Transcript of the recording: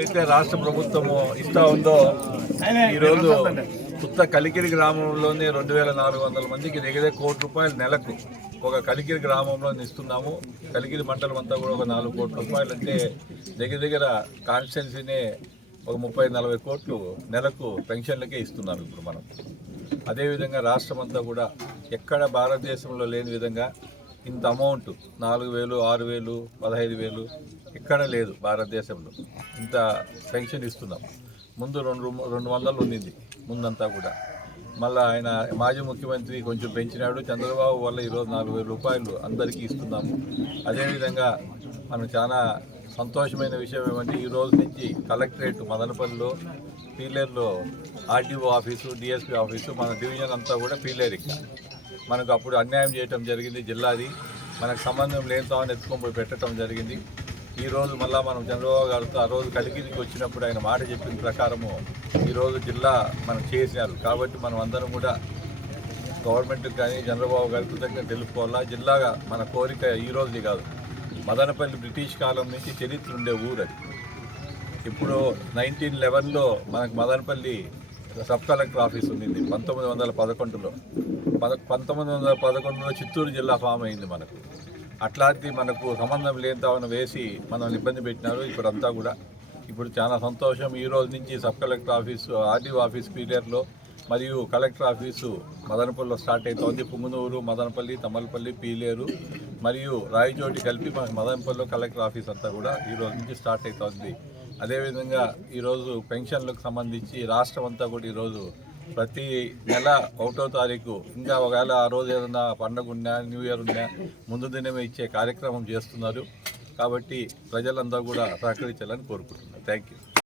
అయితే రాష్ట్ర ప్రభుత్వము ఇస్తా ఉందో ఈరోజు కొత్త కలికిరి గ్రామంలోనే 2400 మందికి దగ్గర ₹1 కోటి నెలకు ఒక కలికిరి గ్రామంలో ఇస్తున్నాము. కలికిరి మండలం అంతా కూడా ఒక ₹4 కోట్లు అంటే దగ్గర కాన్స్టిట్యున్సీనే ఒక 30-40 కోట్లు నెలకు పెన్షన్లకే ఇస్తున్నారు ఇప్పుడు మనం. అదేవిధంగా రాష్ట్రం అంతా కూడా ఎక్కడ భారతదేశంలో లేని విధంగా ఇంత అమౌంట్ 4,000, 6,000, 15,000 ఎక్కడ లేదు భారతదేశంలో. ఇంత పెన్షన్ ఇస్తున్నాం. ముందు 200 ఉండింది ముందంతా కూడా. మళ్ళీ ఆయన మాజీ ముఖ్యమంత్రి కొంచెం పెంచినాడు. చంద్రబాబు వల్ల ఈరోజు ₹4,000 అందరికీ ఇస్తున్నాము. అదేవిధంగా మనం చాలా సంతోషమైన విషయం ఏమంటే ఈ రోజు నుంచి కలెక్టరేట్ మదనపల్లిలో పీలేరులో ఆర్డీఓ ఆఫీసు, డిఎస్పీ ఆఫీసు మన డివిజన్ అంతా కూడా పీలేరు. ఇక్కడ మనకు అప్పుడు అన్యాయం చేయటం జరిగింది. జిల్లాది మనకు సంబంధం లేనితోని ఎత్తుకొని పోయి పెట్టడం జరిగింది. ఈరోజు మళ్ళీ మనం చంద్రబాబు గారితో ఆ రోజు కలికిరికి వచ్చినప్పుడు ఆయన మాట చెప్పిన ప్రకారము ఈరోజు జిల్లా మనం చేసినారు. కాబట్టి మనం అందరం కూడా గవర్నమెంట్కి కానీ చంద్రబాబు గారి కృతజ్ఞత తెలుపుకోవాలా. జిల్లాగా మన కోరిక ఈ రోజుది కాదు. మదనపల్లి బ్రిటిష్ కాలం నుంచి చరిత్ర ఉండే ఊరు అది. ఇప్పుడు 1911లో మనకు మదనపల్లి సబ్ కలెక్టర్ ఆఫీస్ ఉండింది 1911లో. 1911లో చిత్తూరు జిల్లా ఫామ్ అయింది మనకు. అట్లాంటి మనకు సంబంధం లేని వేసి మనల్ని ఇబ్బంది పెట్టినారు. ఇప్పుడంతా కూడా ఇప్పుడు చాలా సంతోషం. ఈ రోజు నుంచి sub collector office, RDO office పీలేరులో మరియు కలెక్టర్ ఆఫీసు మదనపల్లిలో స్టార్ట్ అవుతోంది. పుంగనూరు, మదనపల్లి, తమ్మలపల్లి, పీలేరు మరియు రాయచోటి కలిపి మనకు మదనపల్లిలో కలెక్టర్ ఆఫీస్ అంతా కూడా ఈ రోజు నుంచి స్టార్ట్ అవుతోంది. అదేవిధంగా ఈరోజు పెన్షన్లకు సంబంధించి రాష్ట్రం అంతా కూడా ఈరోజు ప్రతి నెల 1వ తారీఖు ఇంకా ఒకవేళ ఆ రోజు ఏదైనా పండుగ ఉన్నా, న్యూ ఇయర్ ఉన్నా ముందు దినమే ఇచ్చే కార్యక్రమం చేస్తున్నారు. కాబట్టి ప్రజలంతా కూడా సహకరించాలని కోరుకుంటున్నారు. Thank you.